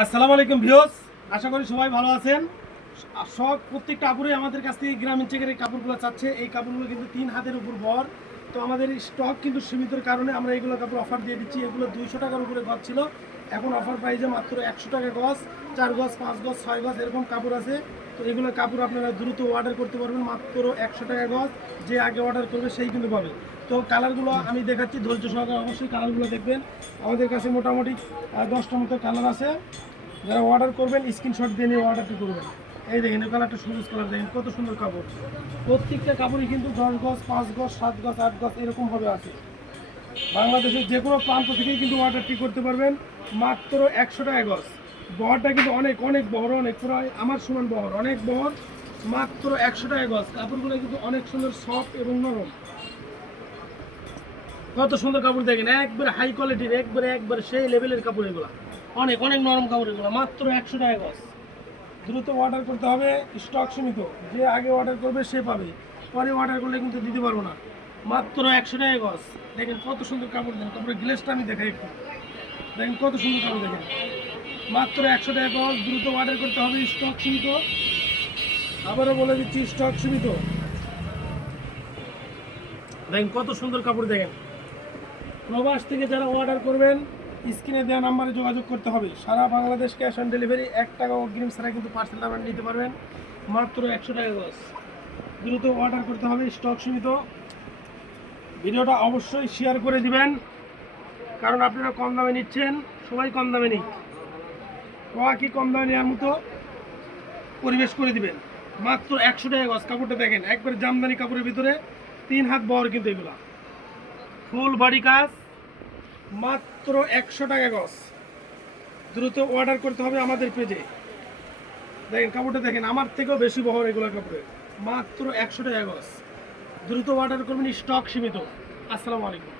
আসসালামু আলাইকুম ভিউয়ার্স, আশা করি সবাই ভালো আছেন। সব প্রত্যেকটা আপুরই আমাদের কাছ থেকে গ্রামীণ চেকের এই কাপড়গুলো চাচ্ছে। এই কাপড়গুলো কিন্তু 3 হাতের উপর ভর। তো আমাদের স্টক কিন্তু সীমিতর কারণে আমরা এইগুলো কাপড় অফার দিয়ে দিচ্ছি। এগুলো 200 টাকার উপরে গজ ছিল, এখন অফার প্রাইসে মাত্র 100 টাকা গজ। 4 গজ, 5 গজ, 6 গজ এরকম কাপড় আছে। তো এগুলো কাপড় আপনারা দ্রুত অর্ডার করতে পারবেন মাত্র 100 টাকা গজ। যে আগে অর্ডার করবে সেই কিন্তু পাবে। তো কালারগুলো আমি দেখাচ্ছি, ধৈর্য সহকারে অবশ্যই কালারগুলো দেখবেন। আমাদের কাছে মোটামুটি 10টার মতো কালার আছে। যারা অর্ডার করবেন স্ক্রিনশট দিয়ে নিয়ে অর্ডারটি করবেন। এই দেখেন এই কালারটা, সবুজ কালার, দেখেন কত সুন্দর কাপড়। প্রত্যেকটা কাপড়ই কিন্তু 10 গজ, 5 গজ, 7 গজ, 8 গজ এরকমভাবে আছে। বাংলাদেশের যে কোনো প্রান্ত থেকেই কিন্তু অর্ডারটি করতে পারবেন মাত্র 100 টাকা গজ। বহরটা কিন্তু অনেক অনেক বহর, অনেক প্রায় আমার সমান বহর, অনেক বহর, মাত্র 100 টাকা গজ। কাপড়গুলো কিন্তু অনেক সুন্দর, সফট এবং নরম। কত সুন্দর কাপড় দেখেন, একবারে হাই কোয়ালিটির, একবারে সেই লেভেলের কাপড় এগুলো। অনেক অনেক নরম কাপড় এগুলো, মাত্র 100 টাকা গজ। দ্রুত অর্ডার করতে হবে, স্টক সীমিত। যে আগে অর্ডার করবে সে পাবে, পরে অর্ডার করলে কিন্তু দিতে পারবো না। মাত্র 100 টাকা গজ। দেখেন কত সুন্দর কাপড়, দেন কাপড়ের গ্লেসটা আমি দেখাই একটু। দেখেন কত সুন্দর কাপড়, দেখেন মাত্র 100 টাকা গজ। দ্রুত অর্ডার করতে হবে, স্টক সীমিত। আবারও বলে দিচ্ছি, স্টক সীমিত। দেখেন কত সুন্দর কাপড়, দেখেন। প্রবাস থেকে যারা অর্ডার করবেন স্ক্রিনে দেওয়া নাম্বারে যোগাযোগ করতে হবে। সারা বাংলাদেশ ক্যাশ অন ডেলিভারি, 1 টাকা অগ্রিম ছাড়া কিন্তু পার্সেল আপনারা নিতে পারবেন মাত্র 100 টাকা গজ। দ্রুত অর্ডার করতে হবে, স্টক সীমিত। ভিডিওটা অবশ্যই শেয়ার করে দিবেন, কারণ আপনারা কম দামে নিচ্ছেন, সবাই কম দামে নিক। কি কম দামে নেওয়ার মতো পরিবেশ করে দিবেন। মাত্র 100 টাকা গজ। কাপড়টা দেখেন, একবার জামদানি কাপড়ের ভিতরে 3 হাত বহর কিন্তু এগুলা, ফুল বডি কাজ, মাত্র 100 টাকা গজ। দ্রুত অর্ডার করতে হবে আমাদের পেজে। দেখেন কাপড়টা দেখেন, আমার থেকেও বেশি বহর এগুলো কাপড়ে, মাত্র 100 টাকা গজ। দ্রুত অর্ডার করবেন, স্টক সীমিত। আসসালামু আলাইকুম।